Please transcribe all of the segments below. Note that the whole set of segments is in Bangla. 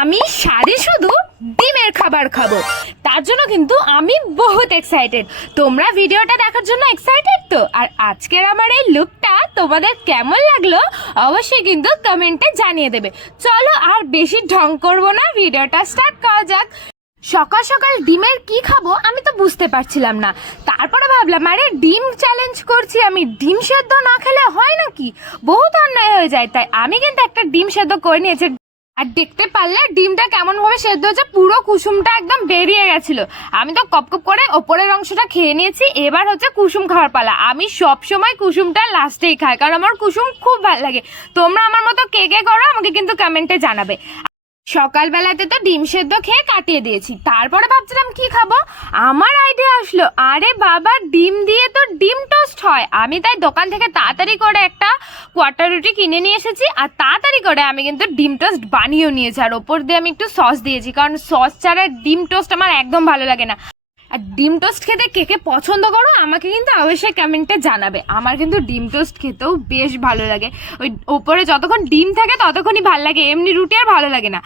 আমি সারে শুধু ডিমের খাবার খাব। তার জন্য কিন্তু আমি বহুত এক্সাইটেড তোমরা ভিডিওটা দেখার জন্য এক্সাইটেড তো? আর আজকের আমার এই লুকটা তোমাদের কেমন লাগল অবশ্যই কিন্তু কমেন্টে জানিয়ে দেবে। চলো আর বেশি ঢং করব না, ভিডিওটা স্টার্ট করা যাক। সকাল সকাল ডিমের কি খাব আমি তো বুঝতে পারছিলাম না। তারপরে ভাবলাম, আরে ডিম চ্যালেঞ্জ করছি আমি। ডিম সেদ্ধ না খেলে হয় নাকি? বহুত অন্যায় হয়ে যায়। তাই আমি কিন্তু একটা ডিম সেদ্ধ করে নিয়েছি। আর দেখতে পারলে ডিমটা কেমন ভাবে সেদ্ধ হচ্ছে পুরো কুসুমটা একদম বেরিয়ে গেছিল। আমি তো কপ কপ করে ওপরের অংশটা খেয়ে নিয়েছি, এবার হচ্ছে কুসুম খাওয়ার পালা। আমি সব সময় কুসুমটা লাস্টেই খাই, কারণ আমার কুসুম খুব ভালো লাগে। তোমরা আমার মতো কে কে করো আমাকে কিন্তু কমেন্টে জানাবে। সকালবেলাতে তো ডিম সেদ্ধ খেয়ে কাটিয়ে দিয়েছি। তারপরে ভাবছিলাম কি খাব? আমার আইডিয়া আসলো, আরে বাবা, ডিম দিয়ে তো ডিম টোস্ট হয়। আমি তাই দোকান থেকে তাড়াতাড়ি করে একটা কোয়াটার রুটি কিনে নিয়ে এসেছি, আর তাড়াতাড়ি করে আমি কিন্তু ডিম টোস্ট বানিয়েও নিয়েছি। আর ওপর দিয়ে আমি একটু সস দিয়েছি, কারণ সস ছাড়া ডিম টোস্ট আমার একদম ভালো লাগে না। আর ডিম টোস্ট খেতে কে কে পছন্দ করো, আমাকে কিন্তু অবশ্যই কমেন্টে জানাবে। আমার কিন্তু ডিম টোস্ট খেতেও বেশ ভালো লাগে। ওই ওপরে যতক্ষণ ডিম থাকে ততক্ষণই ভালো লাগে, এমনি রুটি আর ভালো লাগে না।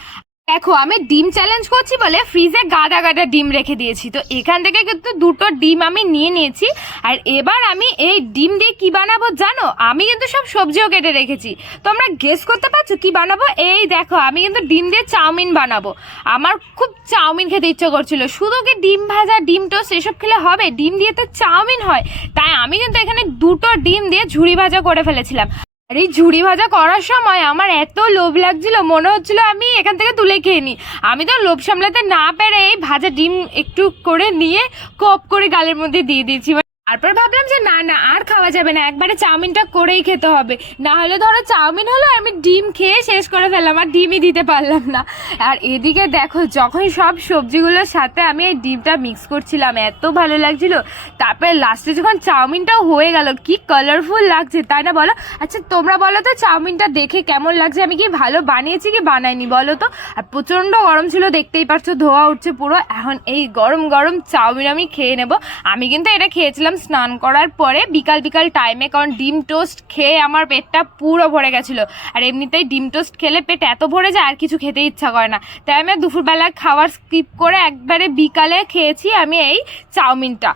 দেখো, আমি ডিম চ্যালেঞ্জ করছি বলে ফ্রিজে গাদা গাদা ডিম রেখে দিয়েছি। তো এখান থেকে কিন্তু দুটো ডিম আমি নিয়ে নিয়েছি। আর এবার আমি এই ডিম দিয়ে কি বানাবো জানো? আমি কিন্তু সব সবজিও কেটে রেখেছি। তোমরা গেস করতে পারছ কি বানাবো? এই দেখো, আমি কিন্তু ডিম দিয়ে চাউমিন বানাবো। আমার খুব চাউমিন খেতে ইচ্ছে করছিল। শুধু কি ডিম ভাজা, ডিম টোস্ট এসব খেলে হবে? ডিম দিয়ে তো চাউমিন হয়। তাই আমি কিন্তু এখানে দুটো ডিম দিয়ে ঝুড়ি ভাজা করে ফেলেছিলাম। আর, এই ঝুড়ি ভাজা করার সময় আমার এত লোভ লাগছিল, মনে হচ্ছিল আমি এখান থেকে তুলে খেয়ে নিই। আমি তো লোভ সামলাতে না পেরে এই ভাজা ডিম একটু করে নিয়ে কপ করে গালের মধ্যে দিয়ে দিয়েছি। তারপর ভাবলাম যে না না, আর খাওয়া যাবে না, একবারে চাউমিনটা করেই খেতে হবে। না হলে ধরো চাউমিন হলো আমি ডিম খেয়ে শেষ করে ফেললাম, আর ডিমই দিতে পারলাম না। আর এদিকে দেখো, যখন সব সবজিগুলোর সাথে আমি এই ডিমটা মিক্স করছিলাম, এত ভালো লাগছিল। তারপরে লাস্টে যখন চাউমিনটাও হয়ে গেল, কি কালারফুল লাগছে, তাই না বলো? আচ্ছা তোমরা বলো তো চাউমিনটা দেখে কেমন লাগছে? আমি কি ভালো বানিয়েছি কি বানাইনি, বলো তো? আর প্রচণ্ড গরম ছিল, দেখতেই পারছ ধোয়া উঠছে পুরো। এখন এই গরম গরম চাউমিন আমি খেয়ে নেব। আমি কিন্তু এটা খেয়েছিলাম স্নান করার পরে বিকাল বিকাল টাইমে কারণ ডিম টোস্ট খেয়ে আমার পেটটা পুরো ভরে গেছিল। আর এমনিতেই ডিম টোস্ট খেলে পেট এত ভরে যায়, আর কিছু খেতে ইচ্ছা করে না। তাই আমি দুপুরবেলা খাওয়ার স্কিপ করে একবারে বিকালে খেয়েছি আমি এই চাউমিনটা।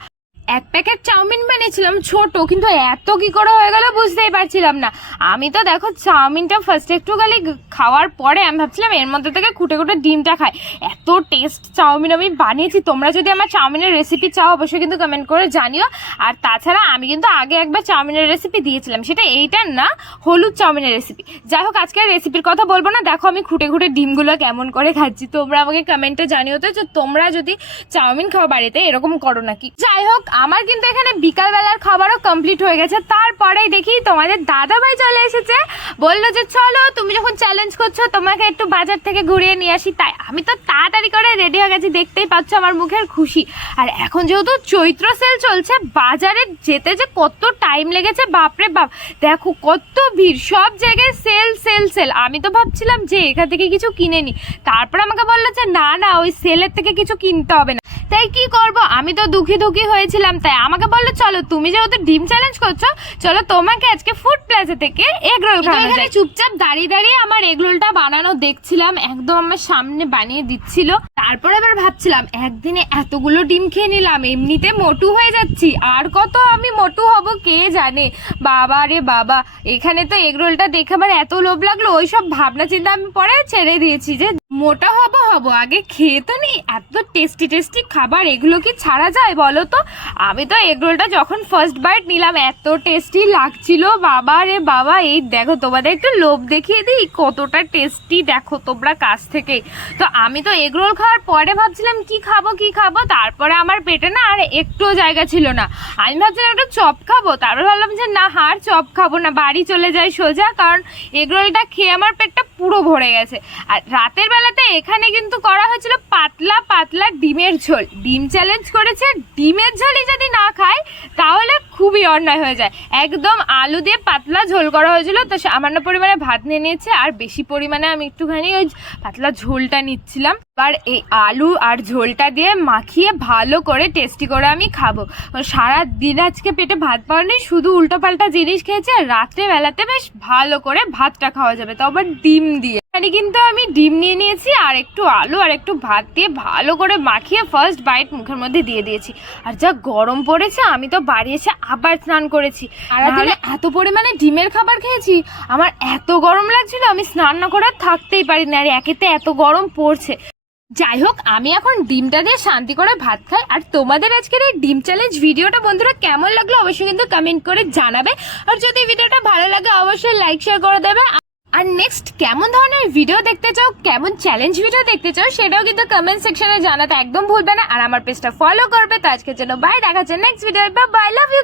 এক প্যাকেট চাউমিন বানিয়েছিলাম ছোট, কিন্তু এত কি করে হয়ে গেল বুঝতেই পারছিলাম না। আমি তো দেখো চাউমিনটা ফার্স্ট একটু খালি খাওয়ার পরে আমি ভাবছিলাম এর মধ্যে থেকে খুঁটে খুঁটে ডিমটা খাই। এত টেস্ট চাউমিন আমি বানিয়েছি, তোমরা যদি আমার চাউমিনের রেসিপি চাও অবশ্যই কিন্তু কমেন্ট করে জানিও। আর তাছাড়া আমি কিন্তু আগে একবার চাউমিনের রেসিপি দিয়েছিলাম, সেটা এইটার না, হলুদ চাউমিনের রেসিপি যাই হোক আজকে রেসিপির কথা বলব না, দেখো আমি খুঁটে খুঁটে ডিমগুলো কেমন করে খাচ্ছি। তোমরা আমাকে কমেন্টে জানিও তো যে তোমরা যদি চাউমিন খাও বাড়িতে, এরকম করো নাকি? যাই হোক আমার কিন্তু এখানে বিকালবেলার খাবারও কমপ্লিট হয়ে গেছে। তারপরেই দেখি তোমাদের দাদা ভাই চলে এসেছে। বলল যে, চলো, তুমি যখন চ্যালেঞ্জ করছ, তোমাকে একটু বাজার থেকে ঘুরিয়ে নিয়ে আসি। তাই আমি তো তাড়াতাড়ি করে রেডি হয়ে গেছি। দেখতেই পাচ্ছ আমার মুখের খুশি। আর এখন যেহেতু চৈত্র সেল চলছে, বাজারে যেতে যে কত টাইম লেগেছে, বাপরে বাপ! দেখো কত ভিড়। সব জায়গায় সেল সেল সেল আমি তো ভাবছিলাম যে, এখান থেকে কিছু কিনে নি। তারপর আমাকে বলল যে, না না, ওই সেলের থেকে কিছু কিনতে হবে না। তাই কি করব? আমি তো দুঃখী দুঃখী হয়েছিলাম তাই। আমাকে বলল চলো তুমি যেহেতু ডিম চ্যালেঞ্জ করছ চলো তোমাকে আজকে ফুড প্লাজা থেকে এগ রোল খাওয়ানো যায়। চুপচাপ দাঁড়িয়ে দাঁড়িয়ে আমার এগ রোলটা বানানো দেখছিলাম একদম আমার সামনে বানিয়ে দিচ্ছিল। তারপর আবার ভাবছিলাম একদিনে এতগুলো ডিম খেয়ে নিলাম এমনিতে মোটু হয়ে যাচ্ছি। আর কত আমি মোটু হব কে জানে? বাবা রে বাবা এখানে তো এগ রোলটা দেখে আমার এত লোভ লাগল ওই সব ভাবনা চিন্তা আমি পরে ছেড়ে দিয়েছি যে মোটা হব হব, আগে খেয়ে তো নেই এত টেস্টি টেস্টি খাবার, এগুলো কি ছাড়া যায় বলো তো? আমি তো এগ রোলটা যখন ফার্স্ট বাইট নিলাম, এত টেস্টি লাগছিল। বাবা রে বাবা, এই দেখো, তোমাদের একটু লোভ দেখিয়ে দিই, কতটা টেস্টি দেখো তোমরা কাছ থেকে। তো আমি তো এগ রোল খাওয়ার পরে ভাবছিলাম, কি খাব কি খাব? তারপরে আমার পেটে না আর একটুও জায়গা ছিল না। আমি ভাবছিলাম একটু চপ খাব, তারপর ভাবলাম যে না হার চপ খাব না, বাড়ি চলে যাই সোজা, কারণ এগ রোলটা খেয়ে আমার পেটটা পুরো ভরে গেছে। আর রাতের বেলাতে এখানে কিন্তু করা হয়েছিল পাতলা পাতলা ডিমের ঝোল। ডিম চ্যালেঞ্জ করেছে, ডিমের ঝোলই যদি না খায়, তাহলে খুবই অন্যায় হয়ে যায়। একদম আলু দিয়ে পাতলা ঝোল করা হয়েছিল, তো সামান্য পরিমাণে ভাত নিয়ে নিয়েছে, আর বেশি পরিমাণে আমি একটুখানি ওই পাতলা ঝোলটা নিচ্ছিলাম। আর এই আলু আর ঝোলটা দিয়ে মাখিয়ে ভালো করে টেস্টি করে আমি খাব। সারা দিন আজকে পেটে ভাত পাওয়া নেই, শুধু উল্টোপাল্টা জিনিস খেয়েছে, আর রাত্রে বেলাতে বেশ ভালো করে ভাতটা খাওয়া যাবে। তো আবার ডিম দিয়ে। এখানে কিন্তু আমি ডিম নিয়ে নিয়েছি আর একটু আলু আর একটু ভাত দিয়ে ভালো করে মাখিয়ে ফার্স্ট বাইট মুখের মধ্যে দিয়ে দিয়েছি। আর যা গরম পড়েছে আমি তো বাড়ি এসে আবার স্নান করেছি। আর এত পরিমাণে ডিমের খাবার খেয়েছি আমার এত গরম লাগছিল আমি স্নান না করে থাকতেই পারি না আর একেতে এত গরম পড়ছে। যাই হোক আমি এখন ডিমটা দিয়ে শান্তি করে ভাত খাই। আর তোমাদের আজকের এই ডিম চ্যালেঞ্জ ভিডিওটা বন্ধুরা কেমন লাগল অবশ্যই কিন্তু কমেন্ট করে জানাবে। আর যদি ভিডিওটা ভালো লাগে অবশ্যই লাইক শেয়ার করে দেবে। আর নেক্সট কেমন ধরনের ভিডিও দেখতে চাও, কেমন চ্যালেঞ্জ ভিডিও দেখতে চাও, সেটাও কিন্তু কমেন্ট সেকশনে জানাতে একদম ভুলবে না। আর আমার পেজটা ফলো করবে। তো আজকের জন্য বাই দেখা যাচ্ছে next video bye love you